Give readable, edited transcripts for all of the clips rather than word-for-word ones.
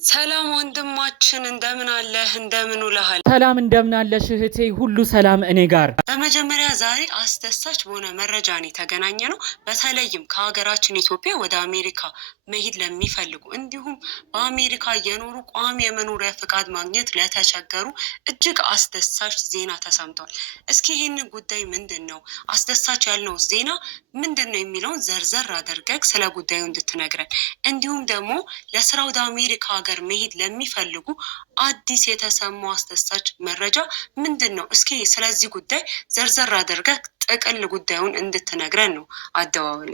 ሰላም ወንድማችን እንደምን አለህ? እንደምን ውለሃል? ሰላም እንደምን አለሽ እህቴ? ሁሉ ሰላም እኔ ጋር። በመጀመሪያ ዛሬ አስደሳች በሆነ መረጃ ነው የተገናኘ ነው። በተለይም ከሀገራችን ኢትዮጵያ ወደ አሜሪካ መሄድ ለሚፈልጉ እንዲሁም በአሜሪካ የኖሩ ቋሚ የመኖሪያ ፍቃድ ማግኘት ለተቸገሩ እጅግ አስደሳች ዜና ተሰምቷል። እስኪ ይህንን ጉዳይ ምንድን ነው አስደሳች ያልነው ዜና ምንድን ነው የሚለውን ዘርዘር አድርገህ ስለ ጉዳዩ እንድትነግረን እንዲሁም ደግሞ ለስራ ወደ አሜሪካ ሀገር መሄድ ለሚፈልጉ አዲስ የተሰማው አስደሳች መረጃ ምንድን ነው? እስኪ ስለዚህ ጉዳይ ዘርዘር አድርገህ ጥቅል ጉዳዩን እንድትነግረን ነው አደዋውሌ።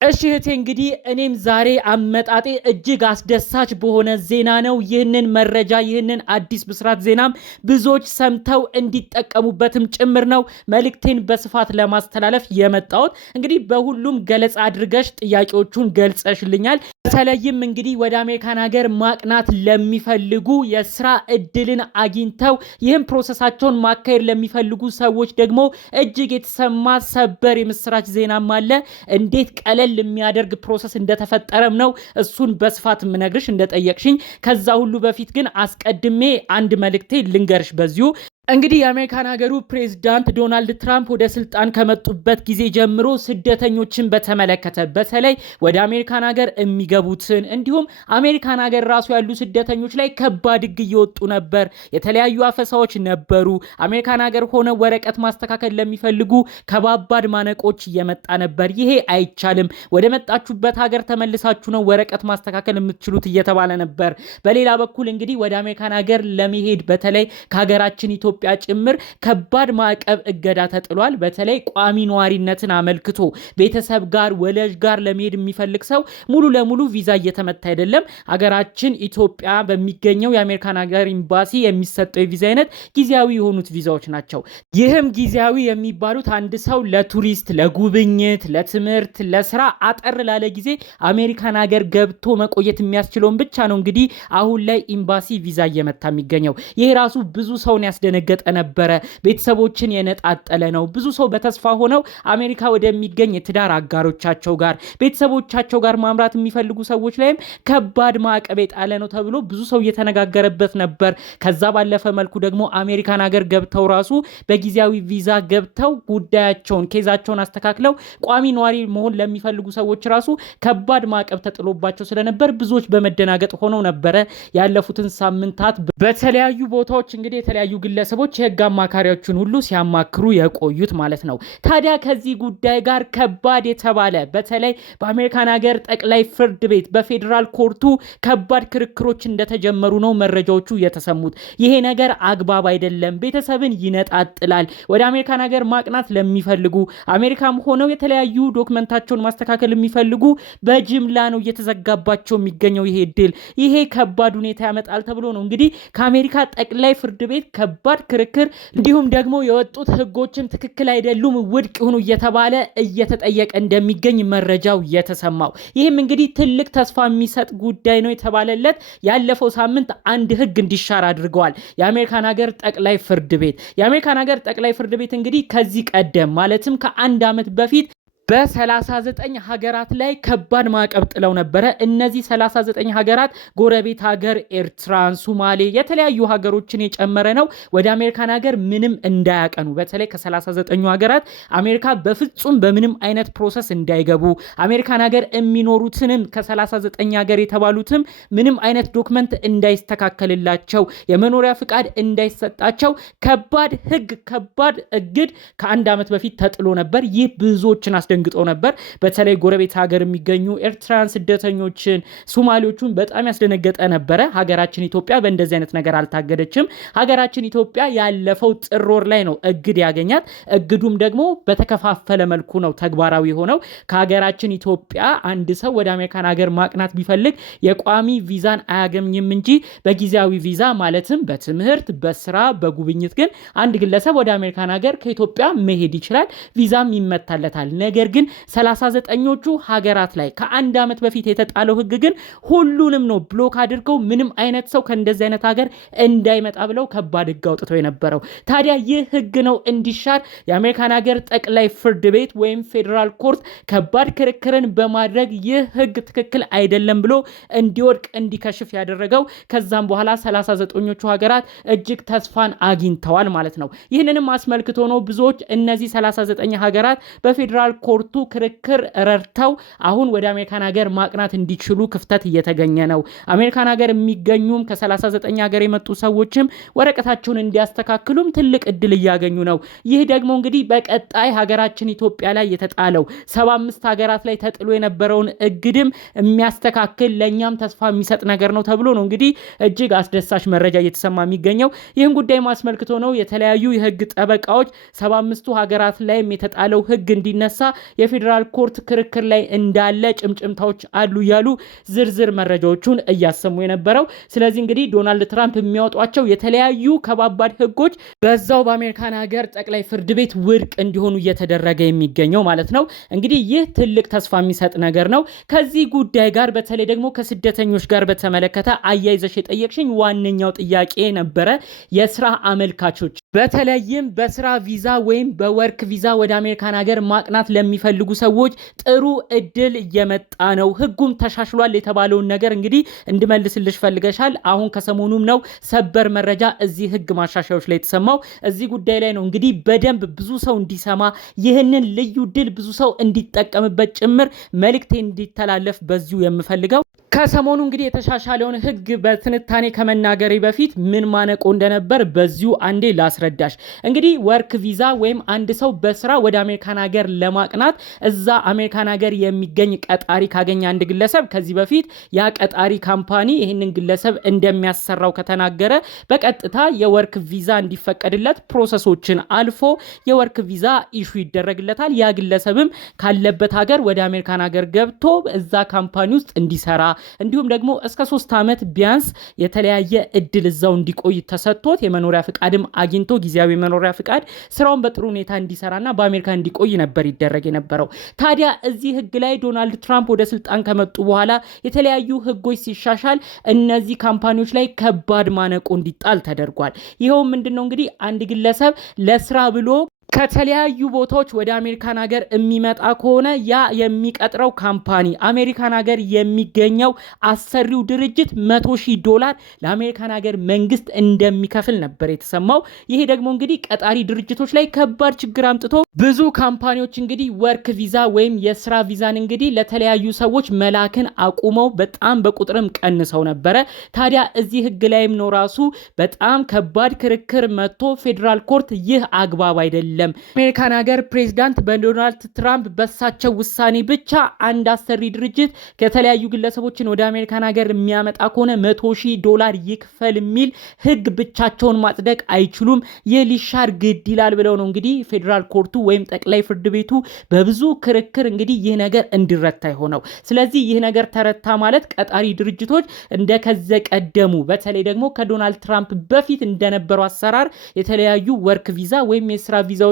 እሺ እህቴ እንግዲህ እኔም ዛሬ አመጣጤ እጅግ አስደሳች በሆነ ዜና ነው። ይህንን መረጃ ይህንን አዲስ ብስራት ዜናም ብዙዎች ሰምተው እንዲጠቀሙበትም ጭምር ነው መልእክቴን በስፋት ለማስተላለፍ የመጣሁት። እንግዲህ በሁሉም ገለጻ አድርገሽ ጥያቄዎቹን ገልጸሽልኛል። በተለይም እንግዲህ ወደ አሜሪካን ሀገር ማቅናት ለሚፈልጉ የስራ እድልን አግኝተው ይህም ፕሮሰሳቸውን ማካሄድ ለሚፈልጉ ሰዎች ደግሞ እጅግ የተሰማ ሰበር የምስራች ዜናም አለ። እንዴት ቀለል የሚያደርግ ፕሮሰስ እንደተፈጠረም ነው እሱን በስፋት ምነግርሽ እንደጠየቅሽኝ። ከዛ ሁሉ በፊት ግን አስቀድሜ አንድ መልእክቴ ልንገርሽ በዚሁ። እንግዲህ የአሜሪካን ሀገሩ ፕሬዝዳንት ዶናልድ ትራምፕ ወደ ስልጣን ከመጡበት ጊዜ ጀምሮ ስደተኞችን በተመለከተ በተለይ ወደ አሜሪካን ሀገር የሚገቡትን እንዲሁም አሜሪካን ሀገር ራሱ ያሉ ስደተኞች ላይ ከባድ ሕግ እየወጡ ነበር። የተለያዩ አፈሳዎች ነበሩ። አሜሪካን ሀገር ሆነ ወረቀት ማስተካከል ለሚፈልጉ ከባባድ ማነቆች እየመጣ ነበር። ይሄ አይቻልም፣ ወደ መጣችሁበት ሀገር ተመልሳችሁ ነው ወረቀት ማስተካከል የምትችሉት እየተባለ ነበር። በሌላ በኩል እንግዲህ ወደ አሜሪካን ሀገር ለመሄድ በተለይ ከሀገራችን ኢትዮጵያ ጭምር ከባድ ማዕቀብ እገዳ ተጥሏል። በተለይ ቋሚ ነዋሪነትን አመልክቶ ቤተሰብ ጋር ወላጅ ጋር ለመሄድ የሚፈልግ ሰው ሙሉ ለሙሉ ቪዛ እየተመታ አይደለም። ሀገራችን ኢትዮጵያ በሚገኘው የአሜሪካን ሀገር ኤምባሲ የሚሰጠው የቪዛ አይነት ጊዜያዊ የሆኑት ቪዛዎች ናቸው። ይህም ጊዜያዊ የሚባሉት አንድ ሰው ለቱሪስት፣ ለጉብኝት፣ ለትምህርት፣ ለስራ አጠር ላለ ጊዜ አሜሪካን ሀገር ገብቶ መቆየት የሚያስችለውን ብቻ ነው እንግዲህ አሁን ላይ ኤምባሲ ቪዛ እየመታ የሚገኘው። ይሄ ራሱ ብዙ ሰውን ያስደነገጠ ነበረ። ቤተሰቦችን የነጣጠለ ነው። ብዙ ሰው በተስፋ ሆነው አሜሪካ ወደሚገኝ የትዳር አጋሮቻቸው ጋር ቤተሰቦቻቸው ጋር ማምራት የሚፈልጉ ሰዎች ላይም ከባድ ማዕቀብ የጣለ ነው ተብሎ ብዙ ሰው እየተነጋገረበት ነበር። ከዛ ባለፈ መልኩ ደግሞ አሜሪካን ሀገር ገብተው ራሱ በጊዜያዊ ቪዛ ገብተው ጉዳያቸውን ኬዛቸውን አስተካክለው ቋሚ ነዋሪ መሆን ለሚፈልጉ ሰዎች ራሱ ከባድ ማዕቀብ ተጥሎባቸው ስለነበር ብዙዎች በመደናገጥ ሆነው ነበረ ያለፉትን ሳምንታት በተለያዩ ቦታዎች እንግዲህ የተለያዩ ግለሰቦች የህግ አማካሪዎችን ሁሉ ሲያማክሩ የቆዩት ማለት ነው። ታዲያ ከዚህ ጉዳይ ጋር ከባድ የተባለ በተለይ በአሜሪካን ሀገር ጠቅላይ ፍርድ ቤት በፌዴራል ኮርቱ ከባድ ክርክሮች እንደተጀመሩ ነው መረጃዎቹ የተሰሙት። ይሄ ነገር አግባብ አይደለም፣ ቤተሰብን ይነጣጥላል። ወደ አሜሪካን ሀገር ማቅናት ለሚፈልጉ አሜሪካም ሆነው የተለያዩ ዶክመንታቸውን ማስተካከል የሚፈልጉ በጅምላ ነው እየተዘጋባቸው የሚገኘው ይሄ እድል። ይሄ ከባድ ሁኔታ ያመጣል ተብሎ ነው እንግዲህ ከአሜሪካ ጠቅላይ ፍርድ ቤት ከባድ ክርክር እንዲሁም ደግሞ የወጡት ህጎችን ትክክል አይደሉም ውድቅ ይሁኑ እየተባለ እየተጠየቀ እንደሚገኝ መረጃው የተሰማው። ይህም እንግዲህ ትልቅ ተስፋ የሚሰጥ ጉዳይ ነው የተባለለት ያለፈው ሳምንት አንድ ህግ እንዲሻር አድርገዋል የአሜሪካን ሀገር ጠቅላይ ፍርድ ቤት። የአሜሪካን ሀገር ጠቅላይ ፍርድ ቤት እንግዲህ ከዚህ ቀደም ማለትም ከአንድ ዓመት በፊት በ39 ሀገራት ላይ ከባድ ማዕቀብ ጥለው ነበረ። እነዚህ 39 ሀገራት ጎረቤት ሀገር ኤርትራን፣ ሶማሌ የተለያዩ ሀገሮችን የጨመረ ነው። ወደ አሜሪካን ሀገር ምንም እንዳያቀኑ በተለይ ከ39 ሀገራት አሜሪካ በፍጹም በምንም አይነት ፕሮሰስ እንዳይገቡ አሜሪካን ሀገር የሚኖሩትንም ከ39 ሀገር የተባሉትም ምንም አይነት ዶክመንት እንዳይስተካከልላቸው የመኖሪያ ፍቃድ እንዳይሰጣቸው ከባድ ህግ ከባድ እግድ ከአንድ ዓመት በፊት ተጥሎ ነበር። ይህ ብዙዎችን አስደንግጦ ነበር። በተለይ ጎረቤት ሀገር የሚገኙ ኤርትራን ስደተኞችን፣ ሶማሌዎቹን በጣም ያስደነገጠ ነበረ። ሀገራችን ኢትዮጵያ በእንደዚህ አይነት ነገር አልታገደችም። ሀገራችን ኢትዮጵያ ያለፈው ጥር ወር ላይ ነው እግድ ያገኛት። እግዱም ደግሞ በተከፋፈለ መልኩ ነው ተግባራዊ ሆነው ከሀገራችን ኢትዮጵያ አንድ ሰው ወደ አሜሪካን ሀገር ማቅናት ቢፈልግ የቋሚ ቪዛን አያገኝም እንጂ በጊዜያዊ ቪዛ ማለትም በትምህርት፣ በስራ፣ በጉብኝት ግን አንድ ግለሰብ ወደ አሜሪካን ሀገር ከኢትዮጵያ መሄድ ይችላል። ቪዛም ይመታለታል። ነገር ነገር ግን 39ኞቹ ሀገራት ላይ ከአንድ ዓመት በፊት የተጣለው ህግ ግን ሁሉንም ነው ብሎክ አድርገው ምንም አይነት ሰው ከእንደዚህ አይነት ሀገር እንዳይመጣ ብለው ከባድ ህግ አውጥተው የነበረው። ታዲያ ይህ ህግ ነው እንዲሻር የአሜሪካን ሀገር ጠቅላይ ፍርድ ቤት ወይም ፌዴራል ኮርት ከባድ ክርክርን በማድረግ ይህ ህግ ትክክል አይደለም ብሎ እንዲወድቅ እንዲከሽፍ ያደረገው። ከዛም በኋላ 39ኞቹ ሀገራት እጅግ ተስፋን አግኝተዋል ማለት ነው። ይህንንም አስመልክቶ ነው ብዙዎች እነዚህ 39 ሀገራት በፌዴራል ኮርቱ ክርክር ረድተው አሁን ወደ አሜሪካን ሀገር ማቅናት እንዲችሉ ክፍተት እየተገኘ ነው። አሜሪካን ሀገር የሚገኙም ከ39 ሀገር የመጡ ሰዎችም ወረቀታቸውን እንዲያስተካክሉም ትልቅ እድል እያገኙ ነው። ይህ ደግሞ እንግዲህ በቀጣይ ሀገራችን ኢትዮጵያ ላይ የተጣለው 75 ሀገራት ላይ ተጥሎ የነበረውን እግድም የሚያስተካክል ለኛም ተስፋ የሚሰጥ ነገር ነው ተብሎ ነው እንግዲህ እጅግ አስደሳች መረጃ እየተሰማ የሚገኘው። ይህን ጉዳይ ማስመልክቶ ነው የተለያዩ የህግ ጠበቃዎች 75ቱ ሀገራት ላይም የተጣለው ህግ እንዲነሳ የፌዴራል ኮርት ክርክር ላይ እንዳለ ጭምጭምታዎች አሉ ያሉ ዝርዝር መረጃዎቹን እያሰሙ የነበረው። ስለዚህ እንግዲህ ዶናልድ ትራምፕ የሚያወጧቸው የተለያዩ ከባባድ ህጎች በዛው በአሜሪካን ሀገር ጠቅላይ ፍርድ ቤት ውድቅ እንዲሆኑ እየተደረገ የሚገኘው ማለት ነው። እንግዲህ ይህ ትልቅ ተስፋ የሚሰጥ ነገር ነው። ከዚህ ጉዳይ ጋር በተለይ ደግሞ ከስደተኞች ጋር በተመለከተ አያይዘሽ የጠየቅሽኝ ዋነኛው ጥያቄ ነበረ። የስራ አመልካቾች በተለይም በስራ ቪዛ ወይም በወርክ ቪዛ ወደ አሜሪካን ሀገር ማቅናት ለሚፈልጉ ሰዎች ጥሩ እድል እየመጣ ነው፣ ህጉም ተሻሽሏል የተባለውን ነገር እንግዲህ እንድመልስልሽ ፈልገሻል። አሁን ከሰሞኑም ነው ሰበር መረጃ እዚህ ህግ ማሻሻያዎች ላይ የተሰማው። እዚህ ጉዳይ ላይ ነው እንግዲህ በደንብ ብዙ ሰው እንዲሰማ ይህንን ልዩ ድል ብዙ ሰው እንዲጠቀምበት ጭምር መልእክቴ እንዲተላለፍ በዚሁ የምፈልገው። ከሰሞኑ እንግዲህ የተሻሻለውን ህግ በትንታኔ ከመናገሬ በፊት ምን ማነቆ እንደነበር በዚሁ አንዴ ላስረዳሽ። እንግዲህ ወርክ ቪዛ ወይም አንድ ሰው በስራ ወደ አሜሪካን ሀገር ለማቅናት እዛ አሜሪካን ሀገር የሚገኝ ቀጣሪ ካገኘ አንድ ግለሰብ ከዚህ በፊት ያ ቀጣሪ ካምፓኒ ይህንን ግለሰብ እንደሚያሰራው ከተናገረ በቀጥታ የወርክ ቪዛ እንዲፈቀድለት ፕሮሰሶችን አልፎ የወርክ ቪዛ ኢሹ ይደረግለታል። ያ ግለሰብም ካለበት ሀገር ወደ አሜሪካን ሀገር ገብቶ እዛ ካምፓኒ ውስጥ እንዲሰራ እንዲሁም ደግሞ እስከ 3 ዓመት ቢያንስ የተለያየ እድል እዛው እንዲቆይ ተሰጥቶት የመኖሪያ ፍቃድም አግኝቶ ጊዜያዊ መኖሪያ ፍቃድ ስራውን በጥሩ ሁኔታ እንዲሰራና በአሜሪካ እንዲቆይ ነበር ይደረግ የነበረው። ታዲያ እዚህ ህግ ላይ ዶናልድ ትራምፕ ወደ ስልጣን ከመጡ በኋላ የተለያዩ ህጎች ሲሻሻል እነዚህ ካምፓኒዎች ላይ ከባድ ማነቆ እንዲጣል ተደርጓል። ይኸው ምንድነው እንግዲህ አንድ ግለሰብ ለስራ ብሎ ከተለያዩ ቦታዎች ወደ አሜሪካን ሀገር የሚመጣ ከሆነ ያ የሚቀጥረው ካምፓኒ አሜሪካን ሀገር የሚገኘው አሰሪው ድርጅት $100,000 ለአሜሪካን ሀገር መንግስት እንደሚከፍል ነበር የተሰማው። ይሄ ደግሞ እንግዲህ ቀጣሪ ድርጅቶች ላይ ከባድ ችግር አምጥቶ ብዙ ካምፓኒዎች እንግዲህ ወርክ ቪዛ ወይም የስራ ቪዛን እንግዲህ ለተለያዩ ሰዎች መላክን አቁመው በጣም በቁጥርም ቀንሰው ነበረ። ታዲያ እዚህ ህግ ላይም ነው ራሱ በጣም ከባድ ክርክር መጥቶ ፌዴራል ኮርት ይህ አግባብ አይደለም፣ አሜሪካን ሀገር ፕሬዝዳንት በዶናልድ ትራምፕ በሳቸው ውሳኔ ብቻ አንድ አሰሪ ድርጅት ከተለያዩ ግለሰቦችን ወደ አሜሪካን ሀገር የሚያመጣ ከሆነ $100,000 ይክፈል የሚል ህግ ብቻቸውን ማጽደቅ አይችሉም፣ ይህ ሊሻር ግድ ይላል ብለው ነው እንግዲህ ፌዴራል ኮርቱ ወይም ጠቅላይ ፍርድ ቤቱ በብዙ ክርክር እንግዲህ ይህ ነገር እንዲረታ የሆነው። ስለዚህ ይህ ነገር ተረታ ማለት ቀጣሪ ድርጅቶች እንደከዚህ ቀደሙ በተለይ ደግሞ ከዶናልድ ትራምፕ በፊት እንደነበረው አሰራር የተለያዩ ወርክ ቪዛ ወይም የስራ ቪዛዎችን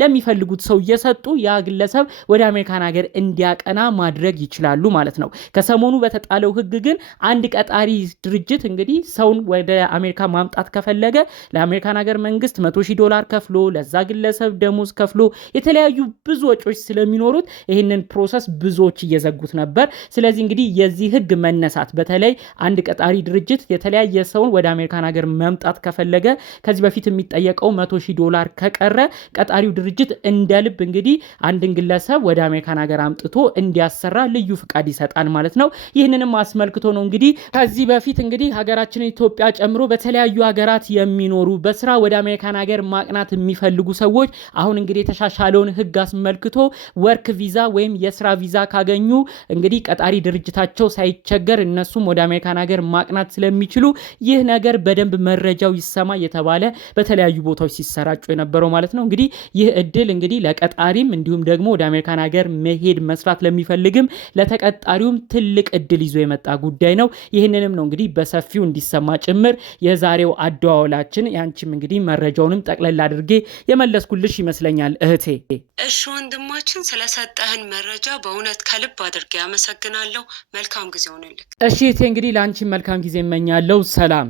ለሚፈልጉት ሰው እየሰጡ ያ ግለሰብ ወደ አሜሪካን ሀገር እንዲያቀና ማድረግ ይችላሉ ማለት ነው። ከሰሞኑ በተጣለው ህግ ግን አንድ ቀጣሪ ድርጅት እንግዲህ ሰውን ወደ አሜሪካ ማምጣት ከፈለገ ለአሜሪካን ሀገር መንግስት $100,000 ከፍሎ ለዛ ግለሰብ ደሞዝ ከፍሎ የተለያዩ ብዙ ወጪዎች ስለሚኖሩት ይህንን ፕሮሰስ ብዙዎች እየዘጉት ነበር። ስለዚህ እንግዲህ የዚህ ህግ መነሳት በተለይ አንድ ቀጣሪ ድርጅት የተለያየ ሰውን ወደ አሜሪካን ሀገር መምጣት ከፈለገ ከዚህ በፊት የሚጠየቀው $100,000 ከቀረ ቀጣሪው ድርጅት እንደልብ እንግዲህ አንድን ግለሰብ ወደ አሜሪካን ሀገር አምጥቶ እንዲያሰራ ልዩ ፍቃድ ይሰጣል ማለት ነው። ይህንንም አስመልክቶ ነው እንግዲህ ከዚህ በፊት እንግዲህ ሀገራችንን ኢትዮጵያ ጨምሮ በተለያዩ ሀገራት የሚኖሩ በስራ ወደ አሜሪካን ሀገር ማቅናት የሚፈልጉ ሰዎች አሁን እንግዲህ የተሻሻለውን ህግ አስመልክቶ ወርክ ቪዛ ወይም የስራ ቪዛ ካገኙ እንግዲህ ቀጣሪ ድርጅታቸው ሳይቸገር እነሱም ወደ አሜሪካን ሀገር ማቅናት ስለሚችሉ ይህ ነገር በደንብ መረጃው ይሰማ የተባለ በተለያዩ ቦታዎች ሲሰራጩ የነበረው ማለት ነው። እንግዲህ ይህ እድል እንግዲህ ለቀጣሪም እንዲሁም ደግሞ ወደ አሜሪካን ሀገር መሄድ መስራት ለሚፈልግም ለተቀጣሪውም ትልቅ እድል ይዞ የመጣ ጉዳይ ነው። ይህንንም ነው እንግዲህ በሰፊው እንዲሰማ ጭምር የዛሬው አደዋወላችን። ያንቺም እንግዲህ መረጃውንም ጠቅለል አድርጌ የመለስኩልሽ ይመስለኛል እህቴ። እሺ ወንድማችን ስለሰጠህን መረጃ በእውነት ከልብ አድርጌ አመሰግናለሁ። መልካም ጊዜ ሆነልክ። እሺ እህቴ እንግዲህ ለአንቺ መልካም ጊዜ እመኛለሁ። ሰላም